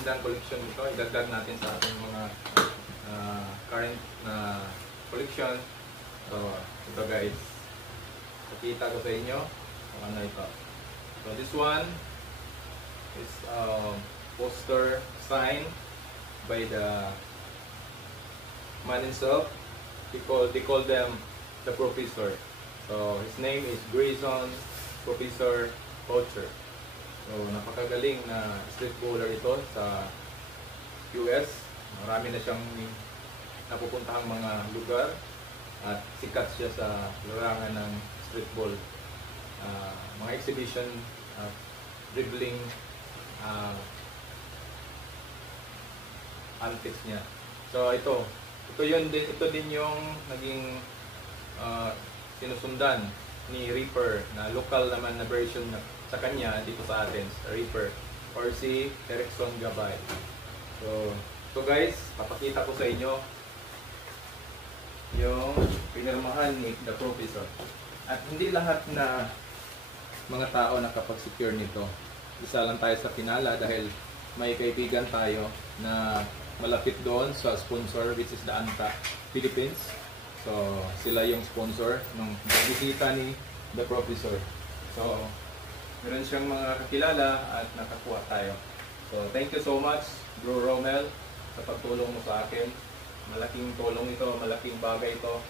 magandang collection nito. Idagdag natin sa ating mga current na collection. So, ito guys. Pakita ko sa inyo kung ano ito. So, this one is poster sign by the man himself. They call them the Professor. So, his name is Grayson Professor Boucher. So, napakagaling na street bowler ito sa US. Marami na siyang napupuntahang mga lugar at sikat siya sa larangan ng street ball. Mga exhibition, dribbling, antics niya. So, ito din yung naging sinusundan ni Reaper na local naman na version na sa kanya dito sa atin, Reaper or si Erickson Gabay. So, ito guys, papakita ko sa inyo yung pinirmahan ni The Professor. At hindi lahat na mga tao nakapag-secure nito. Isa lang tayo sa pinala dahil may kaibigan tayo na malapit doon sa sponsor, which is the ANTA Philippines. So, sila yung sponsor ng bisita ni The Professor. So, meron siyang mga kakilala at nakakuha tayo. So, thank you so much, Bro Romel, sa pagtulong mo sa akin. Malaking tulong ito, malaking bagay ito.